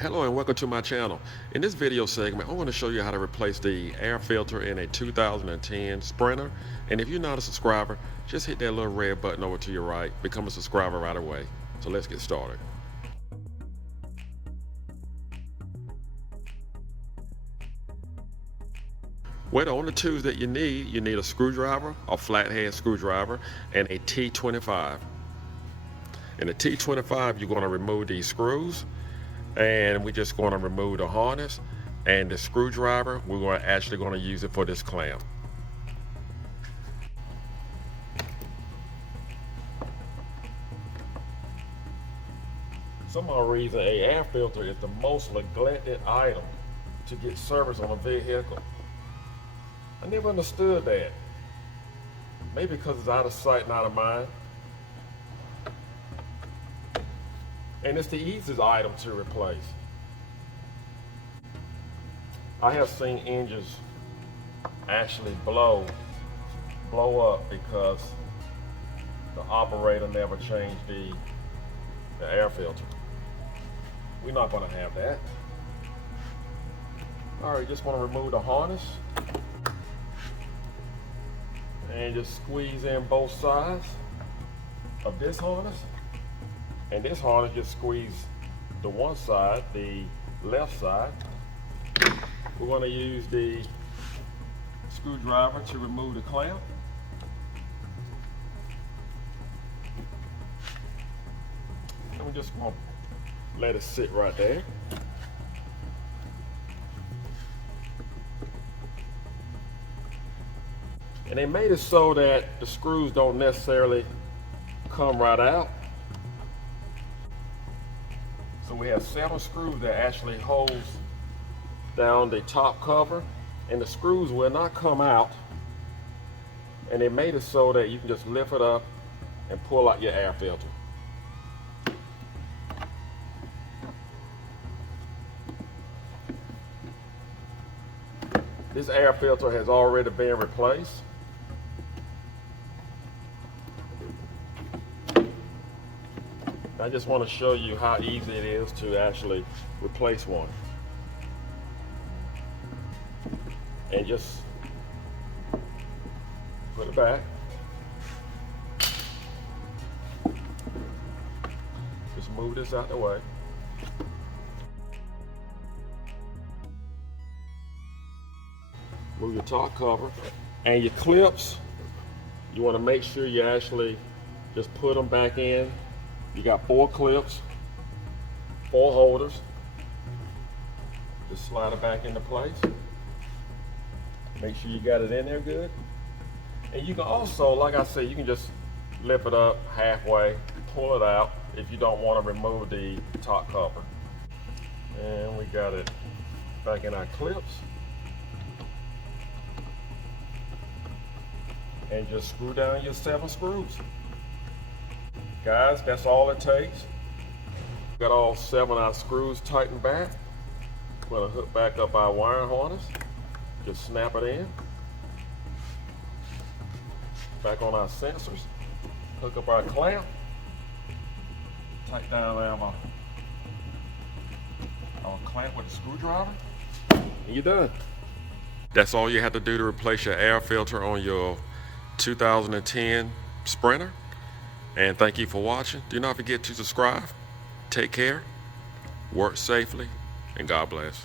Hello and welcome to my channel. In this video segment, I want to show you how to replace the air filter in a 2010 Sprinter. And if you're not a subscriber, just hit that little red button over to your right. Become a subscriber right away. So let's get started. Well, the only tools that you need a screwdriver, a flathead screwdriver, and a T25. In the T25, you're going to remove these screws. And we're just going to remove the harness, and the screwdriver we're actually going to use it for this clamp. Some odd reason, a air filter is the most neglected item to get service on a vehicle. I never understood that. Maybe because it's out of sight and out of mind. And it's the easiest item to replace. I have seen engines actually blow up because the operator never changed the air filter. We're not going to have that. All right, just want to remove the harness and just squeeze in both sides of this harness. And this harness just squeeze the one side, the left side. We're going to use the screwdriver to remove the clamp. And we're just going to let it sit right there. And they made it so that the screws don't necessarily come right out. So we have 7 screws that actually holds down the top cover, and the screws will not come out. And they made it so that you can just lift it up and pull out your air filter. This air filter has already been replaced. I just want to show you how easy it is to actually replace one. And just put it back. Just move this out the way. Move your top cover. And your clips, you want to make sure you actually just put them back in. You got 4 clips, 4 holders. Just slide it back into place. Make sure you got it in there good. And you can also, like I said, you can just lift it up halfway, pull it out if you don't want to remove the top cover. And we got it back in our clips. And just screw down your 7 screws. Guys, that's all it takes. Got all 7 of our screws tightened back. We're going to hook back up our wiring harness. Just snap it in. Back on our sensors. Hook up our clamp. Tighten down our clamp with a screwdriver. And you're done. That's all you have to do to replace your air filter on your 2010 Sprinter. And thank you for watching. Do not forget to subscribe. Take care, work safely, and God bless.